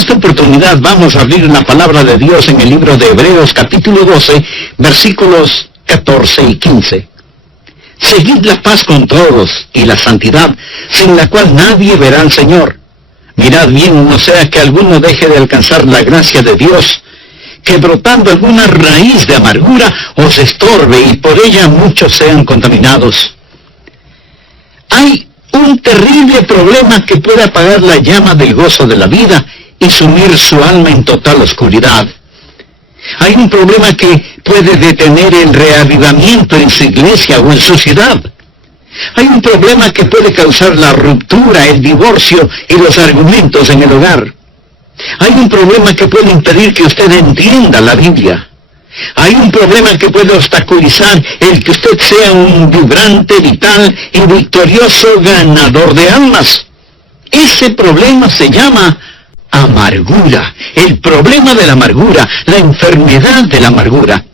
esta oportunidad vamos a abrir la palabra de Dios en el libro de Hebreos capítulo 12, versículos 14 y 15. Seguid la paz con todos y la santidad, sin la cual nadie verá al Señor. Mirad bien, no sea que alguno deje de alcanzar la gracia de Dios, que brotando alguna raíz de amargura os estorbe y por ella muchos sean contaminados. Hay un terrible problema que puede apagar la llama del gozo de la vida y sumir su alma en total oscuridad. Hay un problema que puede detener el reavivamiento en su iglesia o en su ciudad. Hay un problema que puede causar la ruptura, el divorcio y los argumentos en el hogar. Hay un problema que puede impedir que usted entienda la Biblia. Hay un problema que puede obstaculizar el que usted sea un vibrante, vital y victorioso ganador de almas. Ese problema se llama amargura. El problema de la amargura, la enfermedad de la amargura.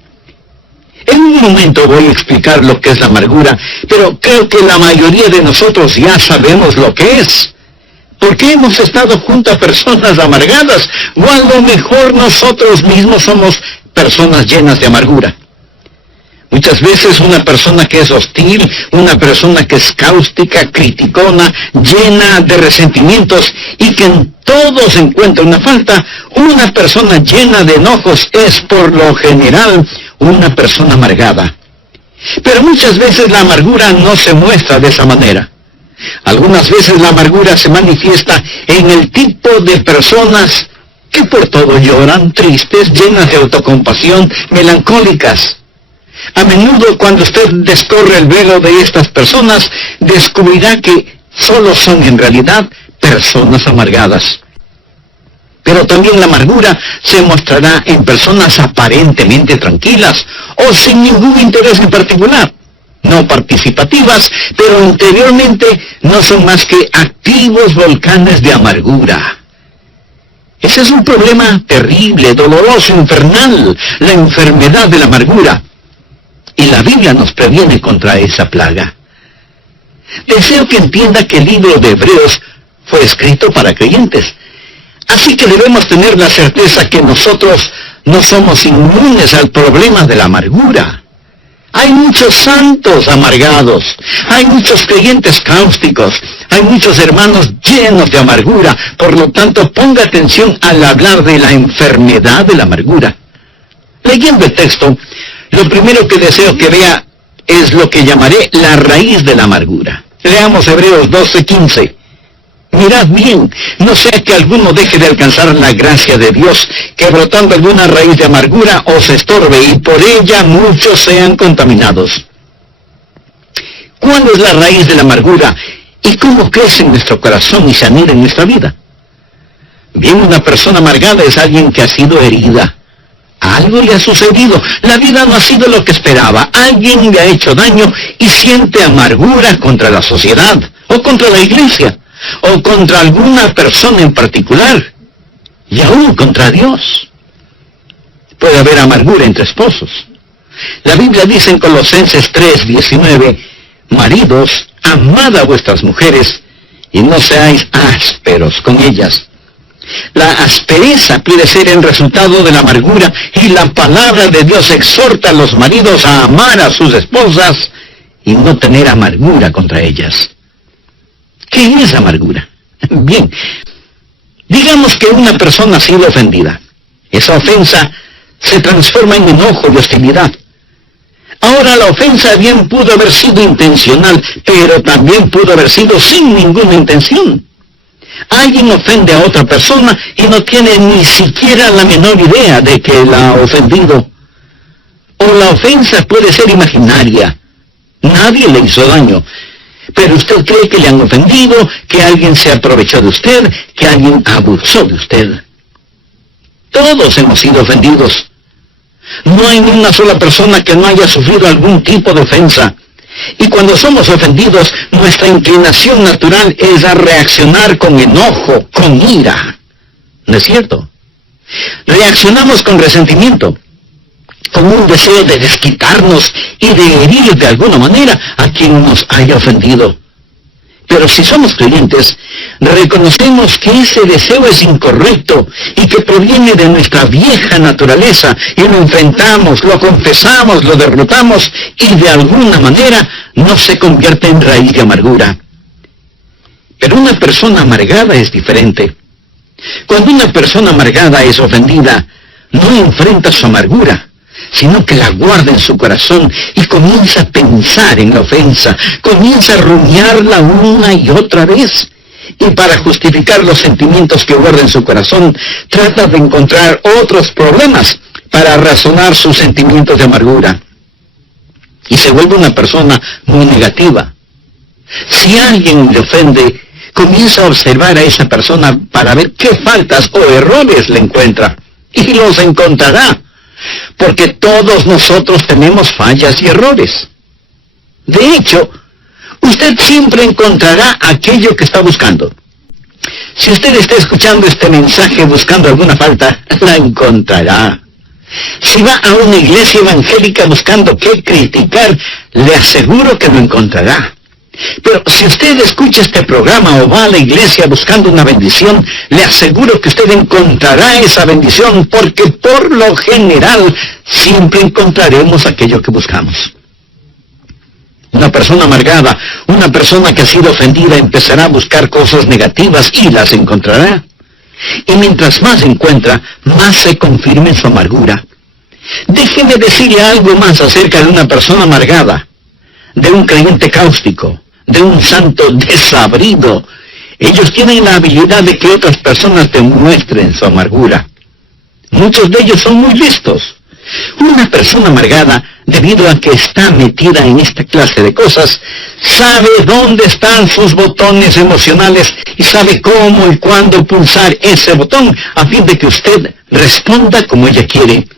En un momento voy a explicar lo que es la amargura, pero creo que la mayoría de nosotros ya sabemos lo que es. Porque hemos estado junto a personas amargadas, o a lo mejor nosotros mismos somos personas llenas de amargura. Muchas veces una persona que es hostil, una persona que es cáustica, criticona, llena de resentimientos y que en todo se encuentra una falta, una persona llena de enojos es por lo general una persona amargada. Pero muchas veces la amargura no se muestra de esa manera. Algunas veces la amargura se manifiesta en el tipo de personas que por todo lloran, tristes, llenas de autocompasión, melancólicas. A menudo cuando usted descorre el velo de estas personas, descubrirá que solo son en realidad personas amargadas. Pero también la amargura se mostrará en personas aparentemente tranquilas o sin ningún interés en particular. No participativas, pero interiormente no son más que activos volcanes de amargura. Ese es un problema terrible, doloroso, infernal, la enfermedad de la amargura. Y la Biblia nos previene contra esa plaga. Deseo que entienda que el libro de Hebreos fue escrito para creyentes. Así que debemos tener la certeza que nosotros no somos inmunes al problema de la amargura. Hay muchos santos amargados, hay muchos creyentes cáusticos, hay muchos hermanos llenos de amargura. Por lo tanto, ponga atención al hablar de la enfermedad de la amargura. Leyendo el texto, lo primero que deseo que vea es lo que llamaré la raíz de la amargura. Leamos Hebreos 12:15. Mirad bien, no sea que alguno deje de alcanzar la gracia de Dios, que brotando alguna raíz de amargura os estorbe, y por ella muchos sean contaminados. ¿Cuál es la raíz de la amargura? ¿Y cómo crece en nuestro corazón y se anida en nuestra vida? Bien, una persona amargada es alguien que ha sido herida. Algo le ha sucedido, la vida no ha sido lo que esperaba, alguien le ha hecho daño y siente amargura contra la sociedad, o contra la iglesia, o contra alguna persona en particular, y aún contra Dios. Puede haber amargura entre esposos. La Biblia dice en Colosenses 3:19, maridos, amad a vuestras mujeres, y no seáis ásperos con ellas. La aspereza puede ser el resultado de la amargura, y la palabra de Dios exhorta a los maridos a amar a sus esposas y no tener amargura contra ellas. ¿Qué es amargura? Bien, digamos que una persona ha sido ofendida. Esa ofensa se transforma en enojo y hostilidad. Ahora, la ofensa bien pudo haber sido intencional, pero también pudo haber sido sin ninguna intención. Alguien ofende a otra persona y no tiene ni siquiera la menor idea de que la ha ofendido. O la ofensa puede ser imaginaria. Nadie le hizo daño. Pero usted cree que le han ofendido, que alguien se aprovechó de usted, que alguien abusó de usted. Todos hemos sido ofendidos. No hay ni una sola persona que no haya sufrido algún tipo de ofensa. Y cuando somos ofendidos, nuestra inclinación natural es a reaccionar con enojo, con ira. ¿No es cierto? Reaccionamos con resentimiento, con un deseo de desquitarnos y de herir de alguna manera a quien nos haya ofendido. Pero si somos creyentes, reconocemos que ese deseo es incorrecto y que proviene de nuestra vieja naturaleza, y lo enfrentamos, lo confesamos, lo derrotamos, y de alguna manera no se convierte en raíz de amargura. Pero una persona amargada es diferente. Cuando una persona amargada es ofendida, no enfrenta su amargura, sino que la guarda en su corazón y comienza a pensar en la ofensa, comienza a rumiarla una y otra vez. Y para justificar los sentimientos que guarda en su corazón, trata de encontrar otros problemas para razonar sus sentimientos de amargura. Y se vuelve una persona muy negativa. Si alguien le ofende, comienza a observar a esa persona para ver qué faltas o errores le encuentra. Y los encontrará, porque todos nosotros tenemos fallas y errores. De hecho, usted siempre encontrará aquello que está buscando. Si usted está escuchando este mensaje buscando alguna falta, la encontrará. Si va a una iglesia evangélica buscando qué criticar, le aseguro que lo encontrará. Pero si usted escucha este programa o va a la iglesia buscando una bendición, le aseguro que usted encontrará esa bendición, porque por lo general siempre encontraremos aquello que buscamos. Una persona amargada, una persona que ha sido ofendida, empezará a buscar cosas negativas y las encontrará. Y mientras más encuentra, más se confirma en su amargura. Déjeme decirle algo más acerca de una persona amargada, de un creyente cáustico, de un santo desabrido. Ellos tienen la habilidad de que otras personas demuestren su amargura. Muchos de ellos son muy listos. Una persona amargada, debido a que está metida en esta clase de cosas, sabe dónde están sus botones emocionales y sabe cómo y cuándo pulsar ese botón a fin de que usted responda como ella quiere.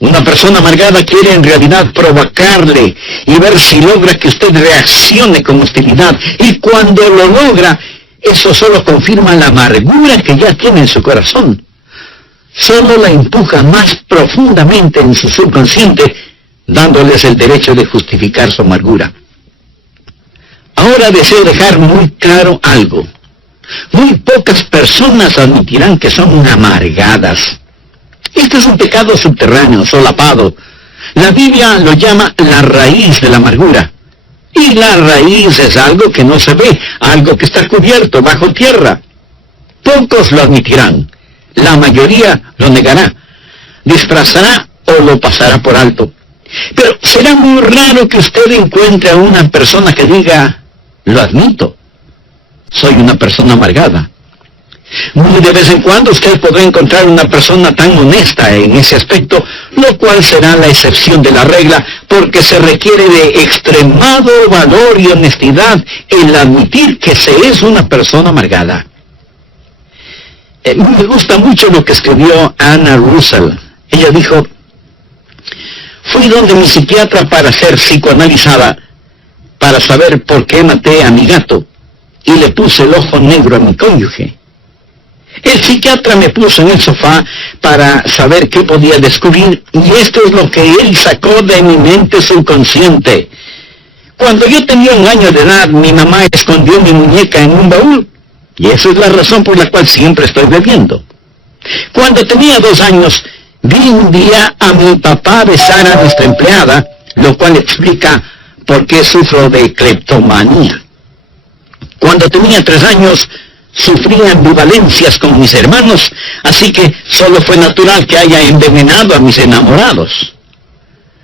Una persona amargada quiere en realidad provocarle y ver si logra que usted reaccione con hostilidad. Y cuando lo logra, eso solo confirma la amargura que ya tiene en su corazón. Solo la empuja más profundamente en su subconsciente, dándoles el derecho de justificar su amargura. Ahora deseo dejar muy claro algo. Muy pocas personas admitirán que son amargadas. Este es un pecado subterráneo, solapado. La Biblia lo llama la raíz de la amargura. Y la raíz es algo que no se ve, algo que está cubierto bajo tierra. Pocos lo admitirán. La mayoría lo negará, disfrazará o lo pasará por alto. Pero será muy raro que usted encuentre a una persona que diga, lo admito, soy una persona amargada. Muy de vez en cuando usted podrá encontrar una persona tan honesta en ese aspecto, lo cual será la excepción de la regla, porque se requiere de extremado valor y honestidad el admitir que se es una persona amargada. Me gusta mucho lo que escribió Anna Russell. Ella dijo, fui donde mi psiquiatra para ser psicoanalizada, para saber por qué maté a mi gato, y le puse el ojo negro a mi cónyuge. El psiquiatra me puso en el sofá para saber qué podía descubrir, y esto es lo que él sacó de mi mente subconsciente. Cuando yo tenía 1 año de edad, mi mamá escondió mi muñeca en un baúl, y esa es la razón por la cual siempre estoy bebiendo. Cuando tenía 2 años, vi un día a mi papá besar a nuestra empleada, lo cual explica por qué sufro de cleptomanía. Cuando tenía 3 años, sufría ambivalencias con mis hermanos, así que solo fue natural que haya envenenado a mis enamorados.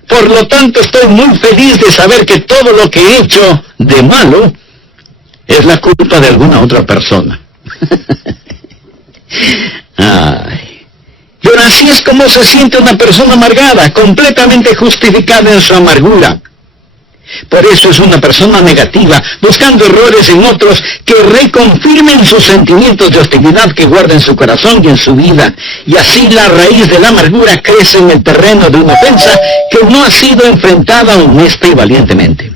Por lo tanto, estoy muy feliz de saber que todo lo que he hecho de malo es la culpa de alguna otra persona. Ay. Pero así es como se siente una persona amargada, completamente justificada en su amargura. Por eso es una persona negativa, buscando errores en otros que reconfirmen sus sentimientos de hostilidad que guarda en su corazón y en su vida. Y así la raíz de la amargura crece en el terreno de una ofensa que no ha sido enfrentada honesta y valientemente.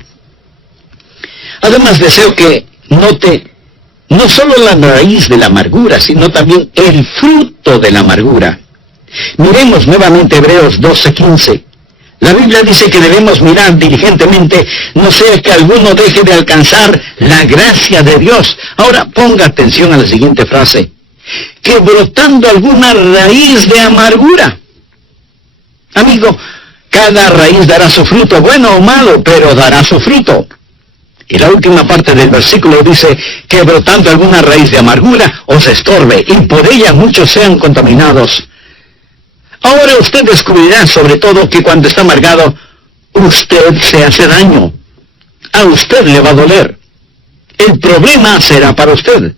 Además, deseo que note no solo la raíz de la amargura, sino también el fruto de la amargura. Miremos nuevamente Hebreos 12:15. La Biblia dice que debemos mirar diligentemente, no sea que alguno deje de alcanzar la gracia de Dios. Ahora ponga atención a la siguiente frase: que brotando alguna raíz de amargura. Amigo, cada raíz dará su fruto, bueno o malo, pero dará su fruto. Y la última parte del versículo dice que brotando alguna raíz de amargura os estorbe, y por ella muchos sean contaminados. Ahora usted descubrirá sobre todo que cuando está amargado, usted se hace daño. A usted le va a doler. El problema será para usted.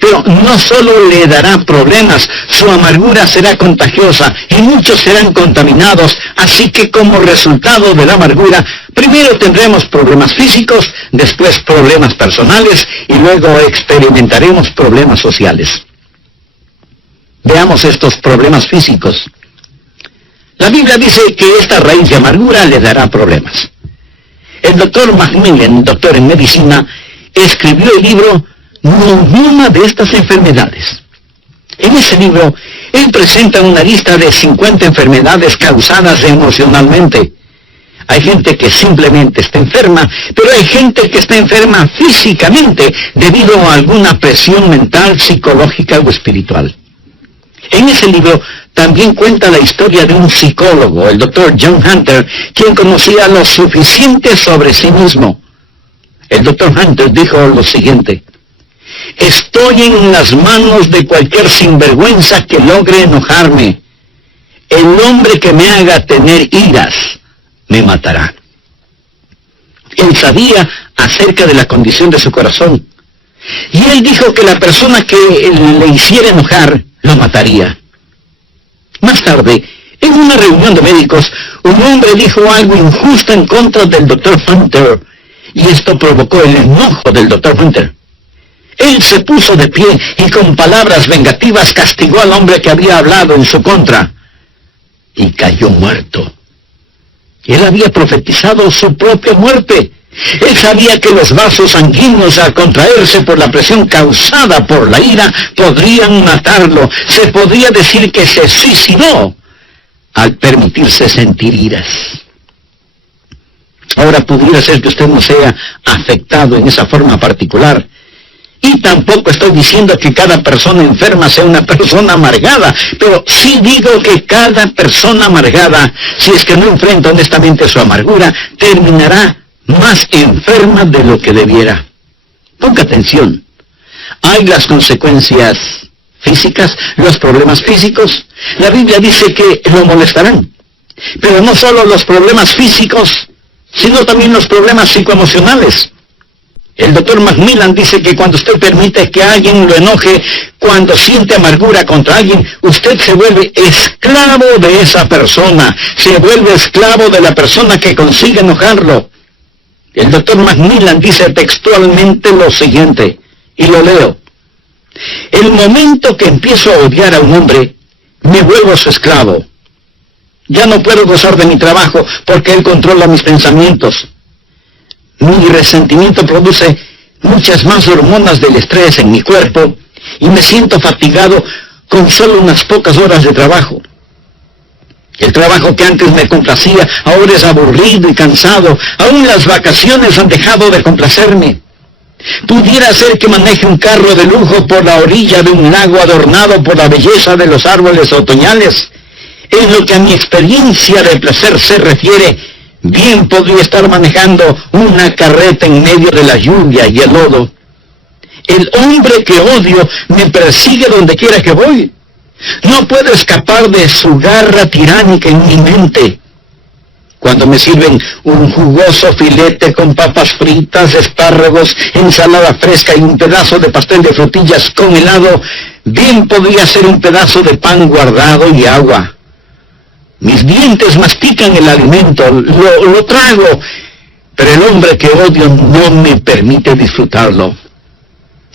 Pero no solo le dará problemas, su amargura será contagiosa y muchos serán contaminados. Así que como resultado de la amargura, primero tendremos problemas físicos, después problemas personales y luego experimentaremos problemas sociales. Veamos estos problemas físicos. La Biblia dice que esta raíz de amargura le dará problemas. El doctor Macmillan, doctor en medicina, escribió el libro Ninguna de estas enfermedades. En ese libro, él presenta una lista de 50 enfermedades causadas emocionalmente. Hay gente que simplemente está enferma, pero hay gente que está enferma físicamente debido a alguna presión mental, psicológica o espiritual. En ese libro también cuenta la historia de un psicólogo, el doctor John Hunter, quien conocía lo suficiente sobre sí mismo. El doctor Hunter dijo lo siguiente: estoy en las manos de cualquier sinvergüenza que logre enojarme. El hombre que me haga tener iras me matará. Él sabía acerca de la condición de su corazón. Y él dijo que la persona que le hiciera enojar lo mataría. Más tarde, en una reunión de médicos, un hombre dijo algo injusto en contra del doctor Hunter, y esto provocó el enojo del doctor Hunter. Él se puso de pie y con palabras vengativas castigó al hombre que había hablado en su contra, y cayó muerto. Él había profetizado su propia muerte. Él sabía que los vasos sanguíneos, al contraerse por la presión causada por la ira, podrían matarlo. Se podría decir que se suicidó al permitirse sentir iras. Ahora pudiera ser que usted no sea afectado en esa forma particular. Y tampoco estoy diciendo que cada persona enferma sea una persona amargada, pero sí digo que cada persona amargada, si es que no enfrenta honestamente su amargura, terminará más enferma de lo que debiera. Ponga atención. Hay las consecuencias físicas, los problemas físicos. La Biblia dice que lo molestarán. Pero no solo los problemas físicos, sino también los problemas psicoemocionales. El doctor Macmillan dice que cuando usted permite que alguien lo enoje, cuando siente amargura contra alguien, usted se vuelve esclavo de esa persona, se vuelve esclavo de la persona que consigue enojarlo. El doctor Macmillan dice textualmente lo siguiente, y lo leo: el momento que empiezo a odiar a un hombre, me vuelvo su esclavo. Ya no puedo gozar de mi trabajo porque él controla mis pensamientos. Mi resentimiento produce muchas más hormonas del estrés en mi cuerpo y me siento fatigado con solo unas pocas horas de trabajo. El trabajo que antes me complacía ahora es aburrido y cansado. Aún las vacaciones han dejado de complacerme. Pudiera ser que maneje un carro de lujo por la orilla de un lago adornado por la belleza de los árboles otoñales. En lo que a mi experiencia de placer se refiere, bien podría estar manejando una carreta en medio de la lluvia y el lodo. El hombre que odio me persigue donde quiera que voy. No puedo escapar de su garra tiránica en mi mente. Cuando me sirven un jugoso filete con papas fritas, espárragos, ensalada fresca y un pedazo de pastel de frutillas con helado, bien podría ser un pedazo de pan guardado y agua. Mis dientes mastican el alimento, lo trago, pero el hombre que odio no me permite disfrutarlo.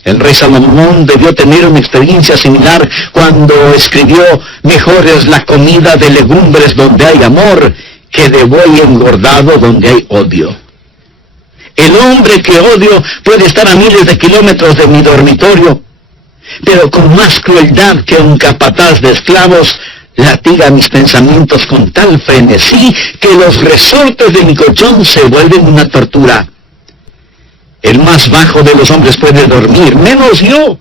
El rey Salomón debió tener una experiencia similar cuando escribió: mejor es la comida de legumbres donde hay amor que de buey engordado donde hay odio. El hombre que odio puede estar a miles de kilómetros de mi dormitorio, pero con más crueldad que un capataz de esclavos, latiga mis pensamientos con tal frenesí que los resortes de mi colchón se vuelven una tortura. El más bajo de los hombres puede dormir, menos yo.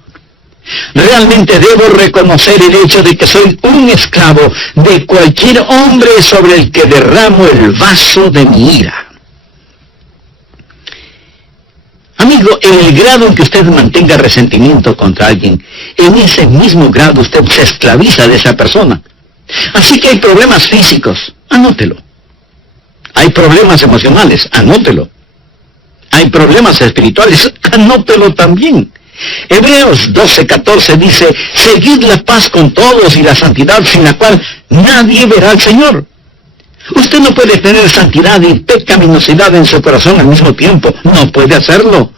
Realmente debo reconocer el hecho de que soy un esclavo de cualquier hombre sobre el que derramo el vaso de mi ira. Amigo, en el grado en que usted mantenga resentimiento contra alguien, en ese mismo grado usted se esclaviza de esa persona. Así que hay problemas físicos, anótelo. Hay problemas emocionales, anótelo. Hay problemas espirituales, anótelo también. Hebreos 12:14 dice, seguid la paz con todos y la santidad sin la cual nadie verá al Señor. Usted no puede tener santidad y pecaminosidad en su corazón al mismo tiempo. No puede hacerlo.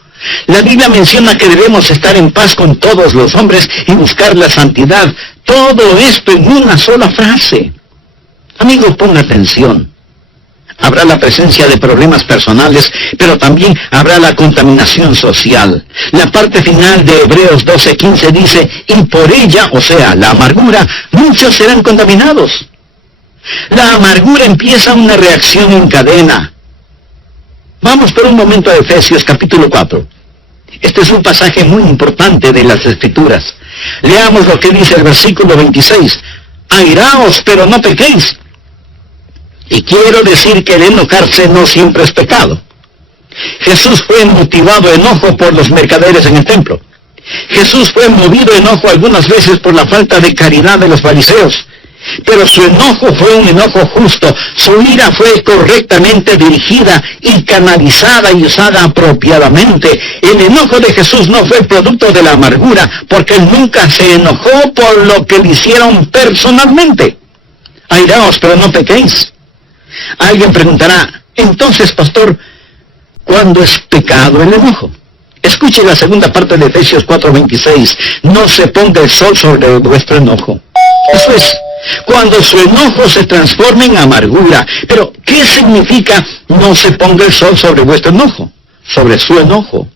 La Biblia menciona que debemos estar en paz con todos los hombres y buscar la santidad. Todo esto en una sola frase. Amigo, ponga atención. Habrá la presencia de problemas personales, pero también habrá la contaminación social. La parte final de Hebreos 12:15 dice, y por ella, o sea, la amargura, muchos serán contaminados. La amargura empieza una reacción en cadena. Vamos por un momento a Efesios capítulo 4. Este es un pasaje muy importante de las Escrituras. Leamos lo que dice el versículo 26. Airaos, pero no pequéis. Y quiero decir que el enojarse no siempre es pecado. Jesús fue motivado a enojo por los mercaderes en el templo. Jesús fue movido a enojo algunas veces por la falta de caridad de los fariseos. Pero su enojo fue un enojo justo. Su ira fue correctamente dirigida y canalizada y usada apropiadamente. El enojo de Jesús no fue producto de la amargura, porque él nunca se enojó por lo que le hicieron personalmente. Airaos, pero no pequéis. Alguien preguntará, entonces, pastor, ¿cuándo es pecado el enojo? Escuche la segunda parte de Efesios 4:26. No se ponga el sol sobre vuestro enojo. Eso es, cuando su enojo se transforma en amargura. Pero, ¿qué significa no se ponga el sol sobre vuestro enojo? Sobre su enojo.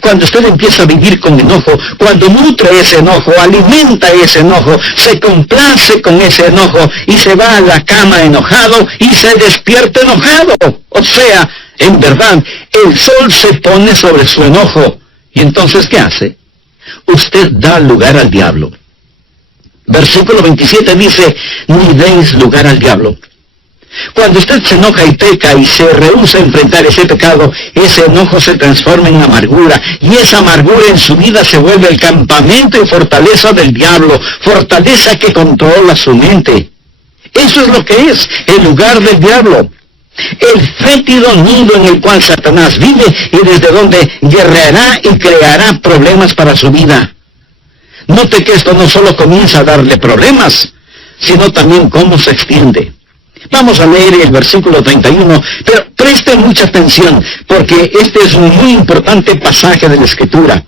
Cuando usted empieza a vivir con enojo, cuando nutre ese enojo, alimenta ese enojo, se complace con ese enojo y se va a la cama enojado y se despierta enojado. O sea, en verdad, el sol se pone sobre su enojo. ¿Y entonces qué hace? Usted da lugar al diablo. Versículo 27 dice, ni deis lugar al diablo. Cuando usted se enoja y peca y se rehúsa a enfrentar ese pecado, ese enojo se transforma en amargura, y esa amargura en su vida se vuelve el campamento y fortaleza del diablo, fortaleza que controla su mente. Eso es lo que es el lugar del diablo, el fétido nido en el cual Satanás vive y desde donde guerreará y creará problemas para su vida. Note que esto no solo comienza a darle problemas, sino también cómo se extiende. Vamos a leer el versículo 31, pero presten mucha atención, porque este es un muy importante pasaje de la Escritura.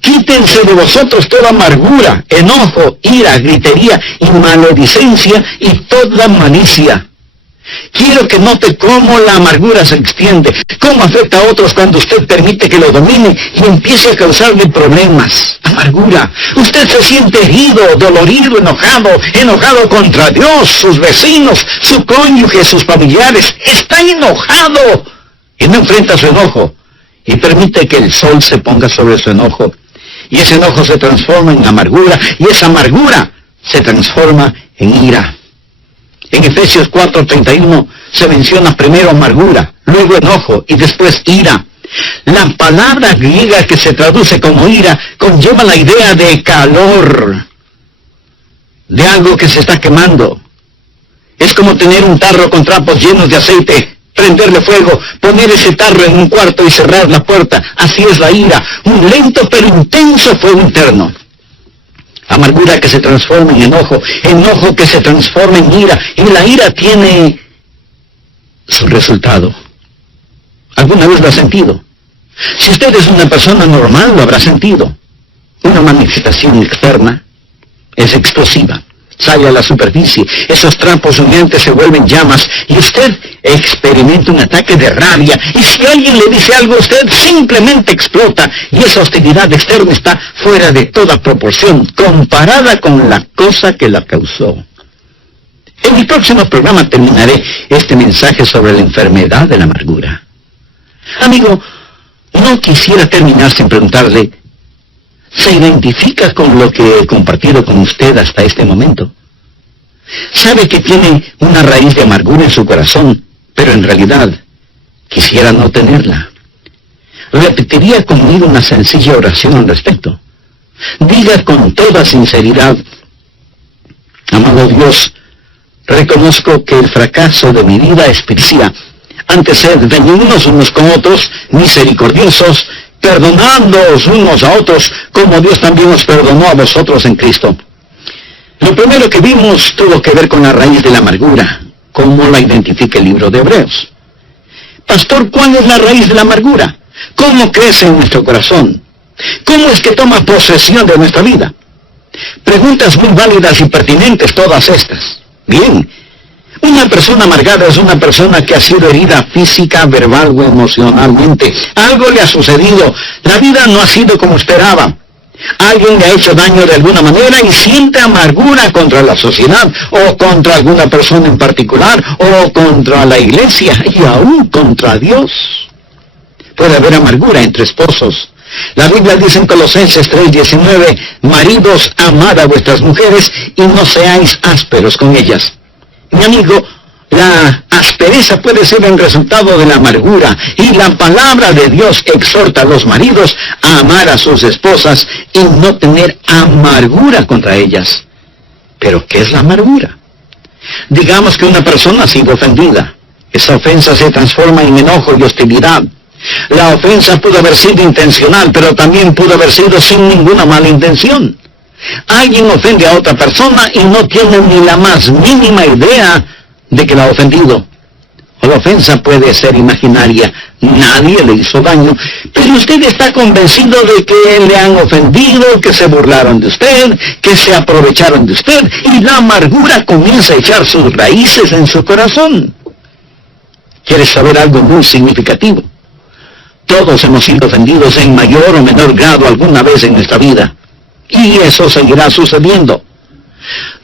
Quítense de vosotros toda amargura, enojo, ira, gritería y maledicencia y toda malicia. Quiero que note cómo la amargura se extiende, cómo afecta a otros cuando usted permite que lo domine y empiece a causarle problemas. Amargura. Usted se siente herido, dolorido, enojado contra Dios, sus vecinos, su cónyuge, sus familiares. Está enojado y no enfrenta su enojo y permite que el sol se ponga sobre su enojo. Y ese enojo se transforma en amargura y esa amargura se transforma en ira. En Efesios 4:31 se menciona primero amargura, luego enojo y después ira. La palabra griega que se traduce como ira conlleva la idea de calor, de algo que se está quemando. Es como tener un tarro con trapos llenos de aceite, prenderle fuego, poner ese tarro en un cuarto y cerrar la puerta. Así es la ira, un lento pero intenso fuego interno. Amargura que se transforma en enojo, enojo que se transforma en ira, y la ira tiene su resultado. ¿Alguna vez lo ha sentido? Si usted es una persona normal, lo habrá sentido. Una manifestación externa es explosiva, sale a la superficie, esos trapos humeantes se vuelven llamas, y usted experimenta un ataque de rabia, y si alguien le dice algo a usted, simplemente explota, y esa hostilidad externa está fuera de toda proporción, comparada con la cosa que la causó. En el próximo programa terminaré este mensaje sobre la enfermedad de la amargura. Amigo, no quisiera terminar sin preguntarle, ¿se identifica con lo que he compartido con usted hasta este momento? Sabe que tiene una raíz de amargura en su corazón, pero en realidad quisiera no tenerla. Repetiría conmigo una sencilla oración al respecto. Diga con toda sinceridad, amado Dios, reconozco que el fracaso de mi vida esperaría ante ser benignos unos con otros, misericordiosos, perdonándoos unos a otros, como Dios también os perdonó a vosotros en Cristo. Lo primero que vimos tuvo que ver con la raíz de la amargura, como la identifica el libro de Hebreos. Pastor, ¿cuál es la raíz de la amargura? ¿Cómo crece en nuestro corazón? ¿Cómo es que toma posesión de nuestra vida? Preguntas muy válidas y pertinentes todas estas. Bien, una persona amargada es una persona que ha sido herida física, verbal o emocionalmente. Algo le ha sucedido. La vida no ha sido como esperaba. Alguien le ha hecho daño de alguna manera y siente amargura contra la sociedad, o contra alguna persona en particular, o contra la iglesia, y aún contra Dios. Puede haber amargura entre esposos. La Biblia dice en Colosenses 3:19, maridos, amad a vuestras mujeres y no seáis ásperos con ellas. Mi amigo, la aspereza puede ser el resultado de la amargura, y la palabra de Dios exhorta a los maridos a amar a sus esposas y no tener amargura contra ellas. ¿Pero qué es la amargura? Digamos que una persona ha sido ofendida. Esa ofensa se transforma en enojo y hostilidad. La ofensa pudo haber sido intencional, pero también pudo haber sido sin ninguna mala intención. Alguien ofende a otra persona y no tiene ni la más mínima idea de que la ha ofendido. O la ofensa puede ser imaginaria, nadie le hizo daño, pero usted está convencido de que le han ofendido, que se burlaron de usted, que se aprovecharon de usted, y la amargura comienza a echar sus raíces en su corazón. ¿Quieres saber algo muy significativo? Todos hemos sido ofendidos en mayor o menor grado alguna vez en nuestra vida. Y eso seguirá sucediendo.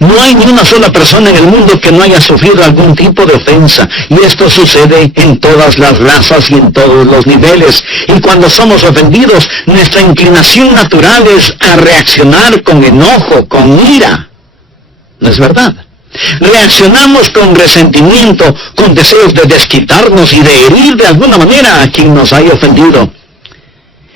No hay ni una sola persona en el mundo que no haya sufrido algún tipo de ofensa. Y esto sucede en todas las razas y en todos los niveles. Y cuando somos ofendidos, nuestra inclinación natural es a reaccionar con enojo, con ira. ¿No es verdad? Reaccionamos con resentimiento, con deseos de desquitarnos y de herir de alguna manera a quien nos haya ofendido.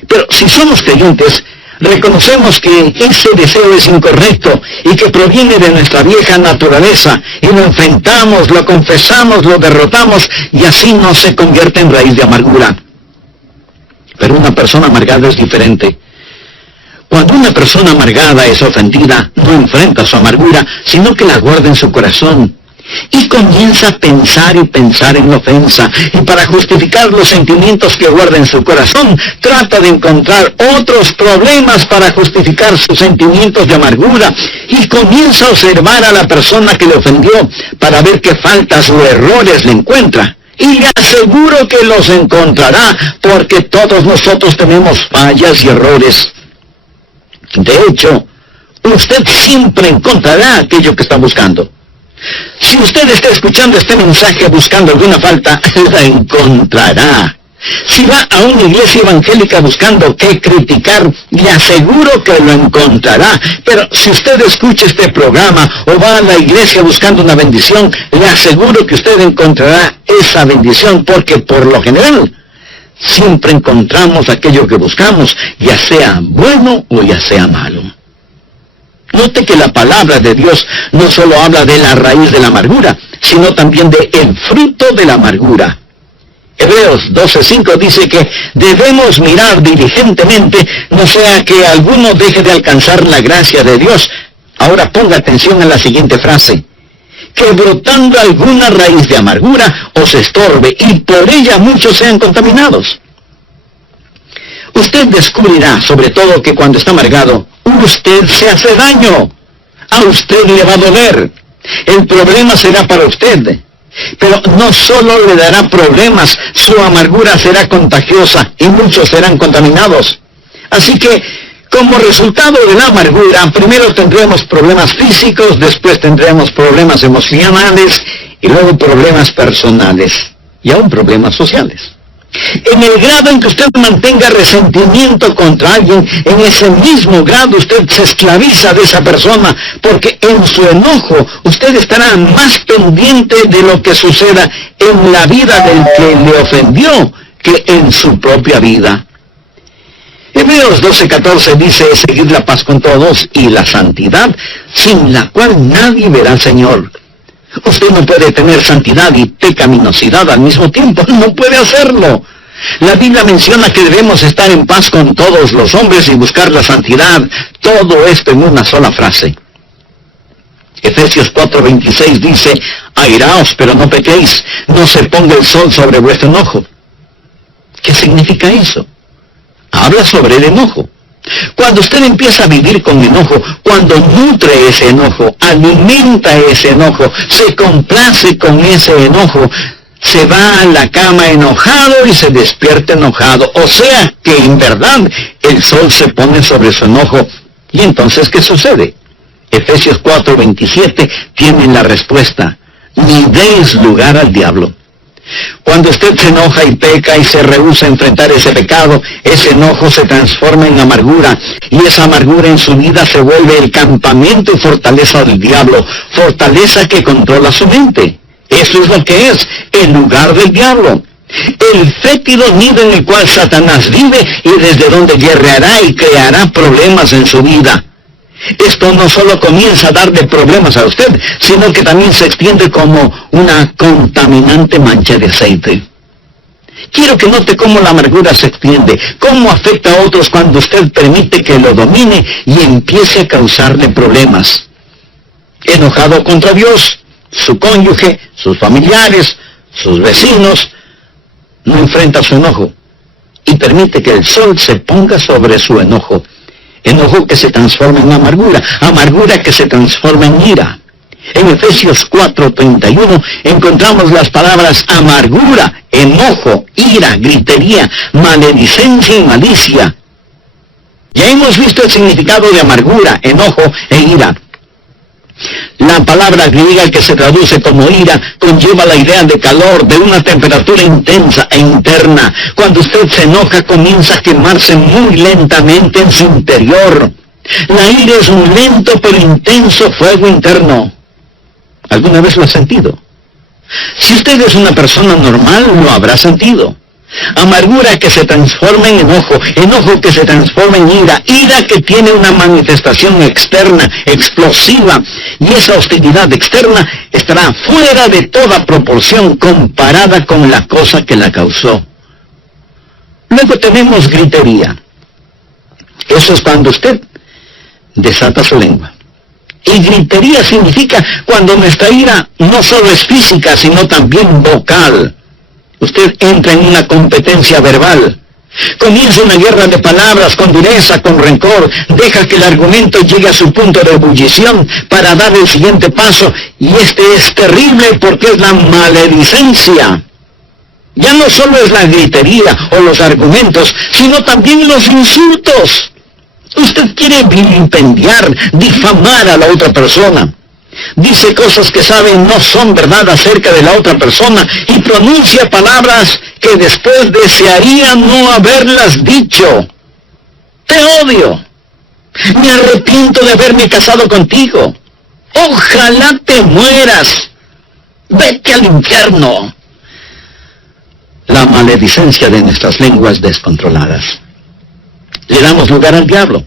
Pero si somos creyentes, reconocemos que ese deseo es incorrecto y que proviene de nuestra vieja naturaleza, y lo enfrentamos, lo confesamos, lo derrotamos, y así no se convierte en raíz de amargura. Pero una persona amargada es diferente. Cuando una persona amargada es ofendida, no enfrenta su amargura, sino que la guarda en su corazón. Y comienza a pensar y pensar en la ofensa. Y para justificar los sentimientos que guarda en su corazón, trata de encontrar otros problemas para justificar sus sentimientos de amargura. Y comienza a observar a la persona que le ofendió para ver qué faltas o errores le encuentra. Y le aseguro que los encontrará, porque todos nosotros tenemos fallas y errores. De hecho, usted siempre encontrará aquello que está buscando. Si usted está escuchando este mensaje buscando alguna falta, la encontrará. Si va a una iglesia evangélica buscando qué criticar, le aseguro que lo encontrará. Pero si usted escucha este programa o va a la iglesia buscando una bendición, le aseguro que usted encontrará esa bendición, porque por lo general siempre encontramos aquello que buscamos, ya sea bueno o ya sea malo. Note que la palabra de Dios no solo habla de la raíz de la amargura, sino también de el fruto de la amargura. Hebreos 12:5 dice que debemos mirar diligentemente, no sea que alguno deje de alcanzar la gracia de Dios. Ahora ponga atención a la siguiente frase: que brotando alguna raíz de amargura os estorbe, y por ella muchos sean contaminados. Usted descubrirá, sobre todo, que cuando está amargado, usted se hace daño. A usted le va a doler. El problema será para usted. Pero no solo le dará problemas, su amargura será contagiosa y muchos serán contaminados. Así que, Como resultado de la amargura, primero tendremos problemas físicos, después tendremos problemas emocionales y luego problemas personales y aún problemas sociales. En el grado en que usted mantenga resentimiento contra alguien, en ese mismo grado usted se esclaviza de esa persona, porque en su enojo usted estará más pendiente de lo que suceda en la vida del que le ofendió que en su propia vida. Hebreos 12:14 dice: seguid la paz con todos y la santidad, sin la cual nadie verá al Señor. Usted no puede tener santidad y pecaminosidad al mismo tiempo, no puede hacerlo. La Biblia menciona que debemos estar en paz con todos los hombres y buscar la santidad, todo esto en una sola frase. Efesios 4:26 dice: airaos, pero no pequéis, no se ponga el sol sobre vuestro enojo. ¿Qué significa eso? Habla sobre el enojo. Cuando usted empieza a vivir con enojo, cuando nutre ese enojo, alimenta ese enojo, se complace con ese enojo, se va a la cama enojado y se despierta enojado. O sea que en verdad el sol se pone sobre su enojo. ¿Y entonces qué sucede? Efesios 4:27 tiene la respuesta: ni deis lugar al diablo. Cuando usted se enoja y peca y se rehúsa a enfrentar ese pecado, ese enojo se transforma en amargura, y esa amargura en su vida se vuelve el campamento y fortaleza del diablo, fortaleza que controla su mente. Eso es lo que es, el lugar del diablo. El fétido nido en el cual Satanás vive y desde donde guerreará y creará problemas en su vida. Esto no solo comienza a darle problemas a usted, sino que también se extiende como una contaminante mancha de aceite. Quiero que note cómo la amargura se extiende, cómo afecta a otros cuando usted permite que lo domine y empiece a causarle problemas. Enojado contra Dios, su cónyuge, sus familiares, sus vecinos, no enfrenta su enojo y permite que el sol se ponga sobre su enojo. Enojo que se transforma en amargura, amargura que se transforma en ira. En Efesios 4:31 encontramos las palabras amargura, enojo, ira, gritería, maledicencia y malicia. Ya hemos visto el significado de amargura, enojo e ira. La palabra griega que se traduce como ira conlleva la idea de calor, de una temperatura intensa e interna. Cuando usted se enoja, comienza a quemarse muy lentamente en su interior. La ira es un lento pero intenso fuego interno. ¿Alguna vez lo ha sentido? Si usted es una persona normal, lo habrá sentido. Amargura que se transforma en enojo, enojo que se transforma en ira, ira que tiene una manifestación externa, explosiva, y esa hostilidad externa estará fuera de toda proporción comparada con la cosa que la causó. Luego tenemos gritería. Eso es cuando usted desata su lengua. Y gritería significa cuando nuestra ira no solo es física, sino también vocal. Usted entra en una competencia verbal. Comienza una guerra de palabras con dureza, con rencor. Deja que el argumento llegue a su punto de ebullición para dar el siguiente paso. Y este es terrible porque es la maledicencia. Ya no solo es la gritería o los argumentos, sino también los insultos. Usted quiere vilipendiar, difamar a la otra persona. Dice cosas que sabe no son verdad acerca de la otra persona y pronuncia palabras que después desearía no haberlas dicho. Te odio. Me arrepiento de haberme casado contigo. Ojalá te mueras. Vete al infierno. La maledicencia de nuestras lenguas descontroladas. Le damos lugar al diablo.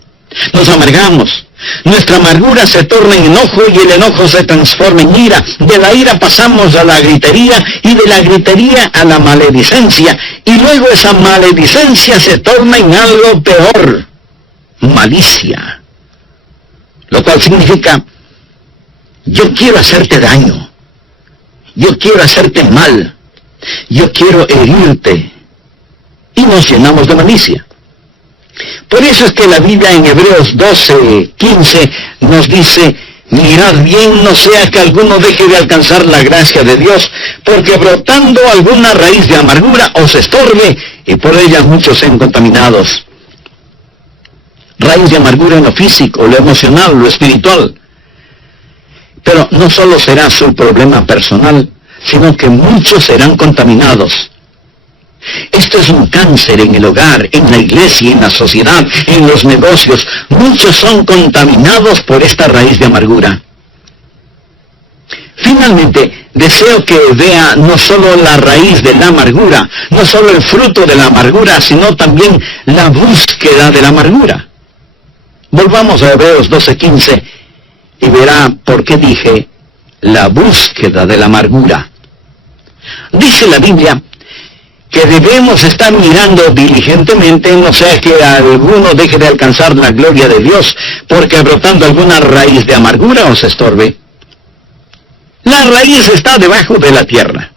Nos amargamos. Nuestra amargura se torna en enojo y el enojo se transforma en ira. De la ira pasamos a la gritería y de la gritería a la maledicencia. Y luego esa maledicencia se torna en algo peor. Malicia. Lo cual significa, yo quiero hacerte daño. Yo quiero hacerte mal. Yo quiero herirte. Y nos llenamos de malicia. Por eso es que la Biblia en Hebreos 12:15 nos dice, mirad bien, no sea que alguno deje de alcanzar la gracia de Dios, porque brotando alguna raíz de amargura os estorbe, y por ella muchos sean contaminados. raíz de amargura en lo físico, lo emocional, lo espiritual. Pero no solo será su problema personal, sino que muchos serán contaminados. Esto es un cáncer en el hogar, en la iglesia, en la sociedad, en los negocios. Muchos son contaminados por esta raíz de amargura. Finalmente, deseo que vea no solo la raíz de la amargura, no solo el fruto de la amargura, sino también la búsqueda de la amargura. Volvamos a Hebreos 12:15 y verá por qué dije la búsqueda de la amargura. Dice la Biblia que debemos estar mirando diligentemente, no sea que alguno deje de alcanzar la gloria de Dios, porque brotando alguna raíz de amargura os estorbe. La raíz está debajo de la tierra.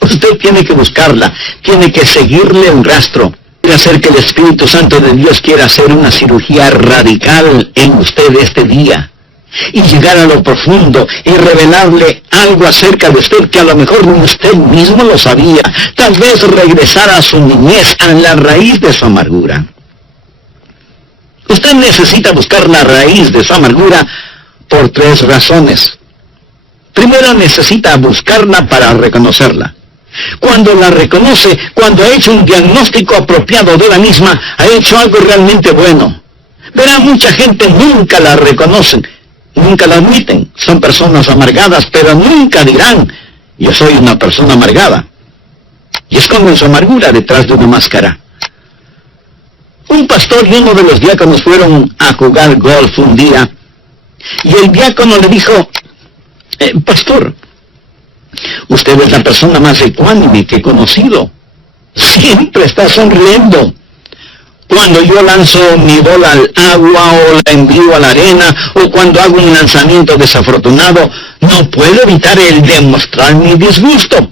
Usted tiene que buscarla, tiene que seguirle un rastro. Quiere hacer que el Espíritu Santo de Dios quiera hacer una cirugía radical en usted este día, y llegar a lo profundo y revelarle algo acerca de usted que a lo mejor ni usted mismo lo sabía. Tal vez regresar a su niñez, a la raíz de su amargura. Usted necesita buscar la raíz de su amargura por 3 razones. Primero, necesita buscarla para reconocerla. Cuando la reconoce, cuando ha hecho un diagnóstico apropiado de la misma, ha hecho algo realmente bueno. Verá, mucha gente nunca la reconocen, nunca la admiten. Son personas amargadas, pero nunca dirán, yo soy una persona amargada. Y esconden su amargura detrás de una máscara. Un pastor y uno de los diáconos fueron a jugar golf un día, y el diácono le dijo, pastor, usted es la persona más ecuánime que he conocido. Siempre está sonriendo. Cuando yo lanzo mi bola al agua o la envío a la arena, o cuando hago un lanzamiento desafortunado, no puedo evitar el demostrar mi disgusto.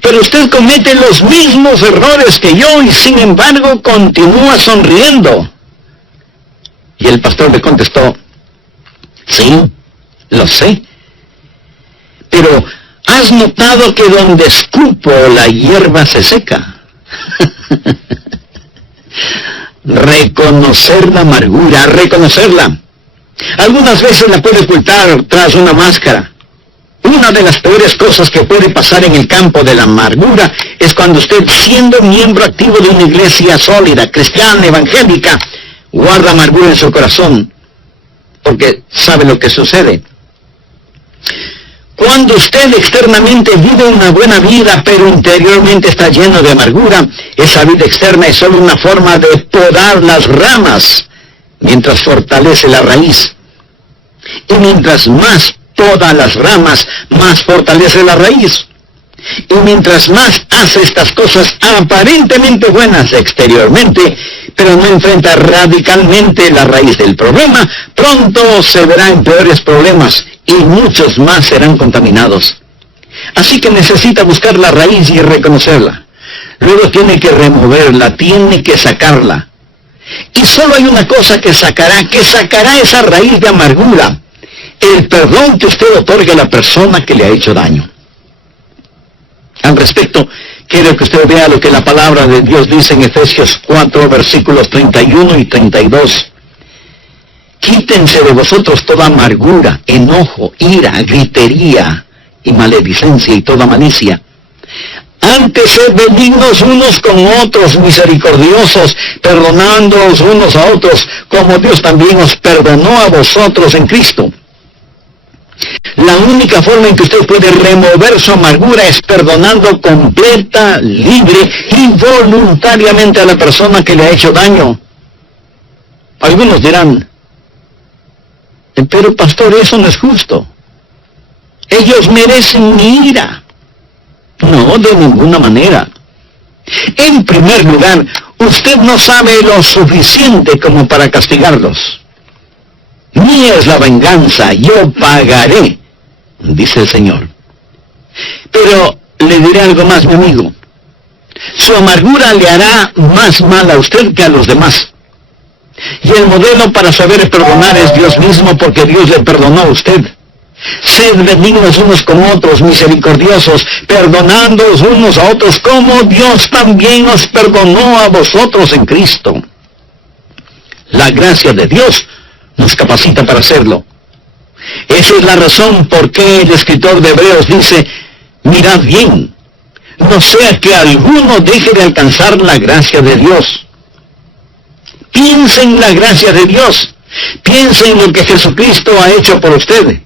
Pero usted comete los mismos errores que yo y sin embargo continúa sonriendo. Y el pastor le contestó, sí, lo sé. Pero, ¿has notado que donde escupo la hierba se seca? Reconocer la amargura, reconocerla. Algunas veces la puede ocultar tras una máscara. Una de las peores cosas que puede pasar en el campo de la amargura es cuando usted, siendo miembro activo de una iglesia sólida, cristiana, evangélica, guarda amargura en su corazón, porque sabe lo que sucede. Cuando usted externamente vive una buena vida, pero interiormente está lleno de amargura, esa vida externa es solo una forma de podar las ramas, mientras fortalece la raíz. Y mientras más poda las ramas, más fortalece la raíz. Y mientras más hace estas cosas aparentemente buenas exteriormente, pero no enfrenta radicalmente la raíz del problema, pronto se verá en peores problemas, y muchos más serán contaminados. Así que necesita buscar la raíz y reconocerla. Luego tiene que removerla, tiene que sacarla. Y solo hay una cosa que sacará esa raíz de amargura: el perdón que usted otorgue a la persona que le ha hecho daño. Al respecto, quiero que usted vea lo que la palabra de Dios dice en Efesios 4, versículos 31 y 32. Quítense de vosotros toda amargura, enojo, ira, gritería y maledicencia y toda malicia. Antes sed benignos unos con otros, misericordiosos, perdonándoos unos a otros, como Dios también os perdonó a vosotros en Cristo. La única forma en que usted puede remover su amargura es perdonando completa, libre y voluntariamente a la persona que le ha hecho daño. Algunos dirán, pero pastor, eso no es justo. Ellos merecen mi ira. No, de ninguna manera. En primer lugar, usted no sabe lo suficiente como para castigarlos. Mía es la venganza, yo pagaré, dice el Señor. Pero le diré algo más, mi amigo. Su amargura le hará más mal a usted que a los demás. Y el modelo para saber perdonar es Dios mismo, porque Dios le perdonó a usted. Sed benignos unos con otros, misericordiosos, perdonándoos unos a otros, como Dios también os perdonó a vosotros en Cristo. La gracia de Dios nos capacita para hacerlo. Esa es la razón por qué el escritor de Hebreos dice, mirad bien, no sea que alguno deje de alcanzar la gracia de Dios. Piensa en la gracia de Dios. Piensa en lo que Jesucristo ha hecho por usted.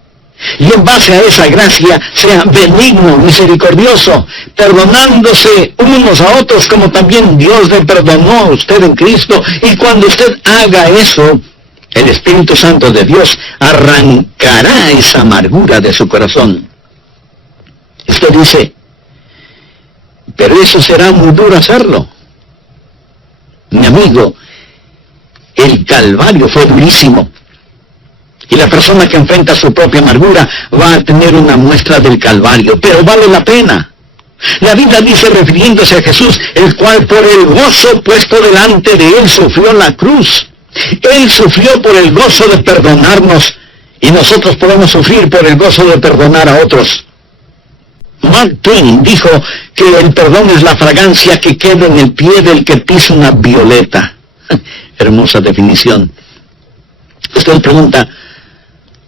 Y en base a esa gracia, sea benigno, misericordioso, perdonándose unos a otros como también Dios le perdonó a usted en Cristo. Y cuando usted haga eso, el Espíritu Santo de Dios arrancará esa amargura de su corazón. Usted dice, pero eso será muy duro hacerlo. Mi amigo, el Calvario fue durísimo. Y la persona que enfrenta su propia amargura va a tener una muestra del Calvario, pero vale la pena. La Biblia dice, refiriéndose a Jesús, el cual por el gozo puesto delante de él sufrió la cruz. Él sufrió por el gozo de perdonarnos, y nosotros podemos sufrir por el gozo de perdonar a otros. Mark Twain dijo que el perdón es la fragancia que queda en el pie del que pisa una violeta. Hermosa definición. Usted pregunta,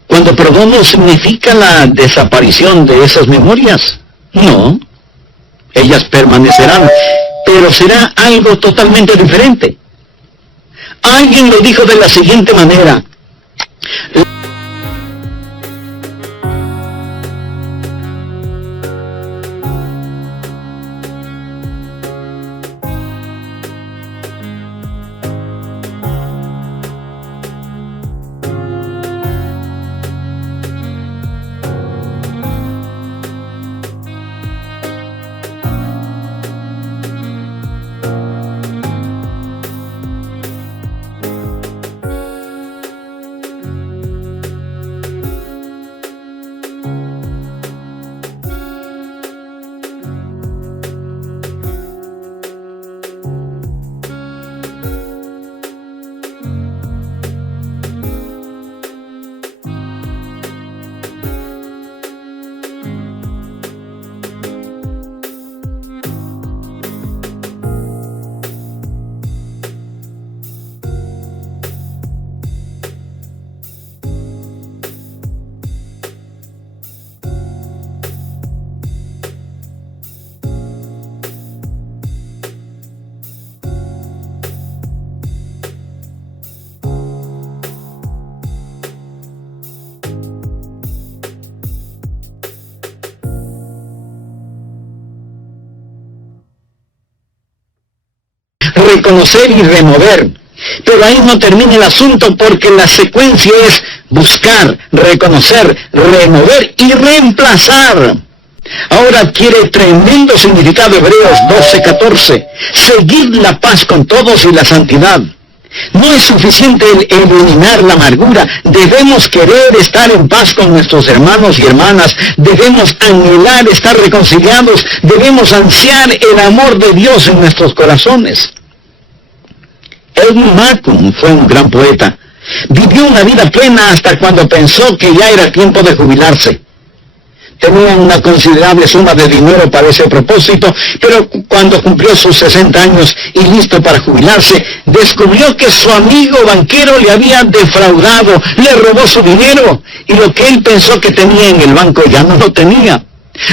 ¿cuando perdono significa la desaparición de esas memorias? No, ellas permanecerán, pero será algo totalmente diferente. Alguien lo dijo de la siguiente manera: reconocer y remover. Pero ahí no termina el asunto, porque la secuencia es buscar, reconocer, remover y reemplazar. Ahora adquiere tremendo significado Hebreos 12:14. Seguid la paz con todos y la santidad. No es suficiente el eliminar la amargura. Debemos querer estar en paz con nuestros hermanos y hermanas. Debemos anhelar estar reconciliados. Debemos ansiar el amor de Dios en nuestros corazones. Edmund Markham fue un gran poeta. Vivió una vida plena hasta cuando pensó que ya era tiempo de jubilarse. Tenía una considerable suma de dinero para ese propósito, pero cuando cumplió sus 60 años y listo para jubilarse, descubrió que su amigo banquero le había defraudado, le robó su dinero, y lo que él pensó que tenía en el banco ya no lo tenía.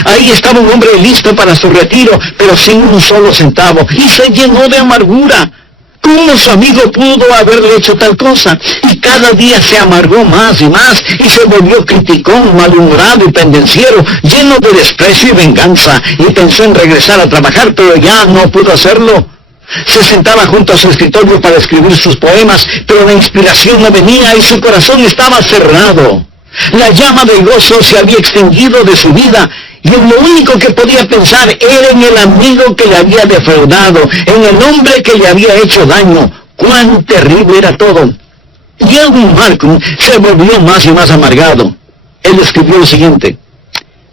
Ahí estaba un hombre listo para su retiro, pero sin un solo centavo, y se llenó de amargura. ¿Cómo su amigo pudo haberle hecho tal cosa? Y cada día se amargó más y más, y se volvió criticón, malhumorado y pendenciero, lleno de desprecio y venganza, y pensó en regresar a trabajar, pero ya no pudo hacerlo. Se sentaba junto a su escritorio para escribir sus poemas, pero la inspiración no venía y su corazón estaba cerrado. La llama del gozo se había extinguido de su vida, y lo único que podía pensar era en el amigo que le había defraudado, en el hombre que le había hecho daño. ¡Cuán terrible era todo! Y Edmund Markham se volvió más y más amargado. Él escribió lo siguiente: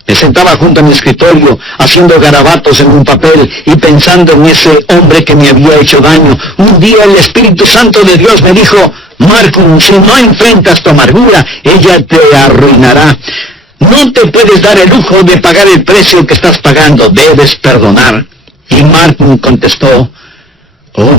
me sentaba junto a mi escritorio, haciendo garabatos en un papel y pensando en ese hombre que me había hecho daño. Un día el Espíritu Santo de Dios me dijo: Markham, si no enfrentas tu amargura, ella te arruinará. No te puedes dar el lujo de pagar el precio que estás pagando, debes perdonar. Y Markham contestó: oh,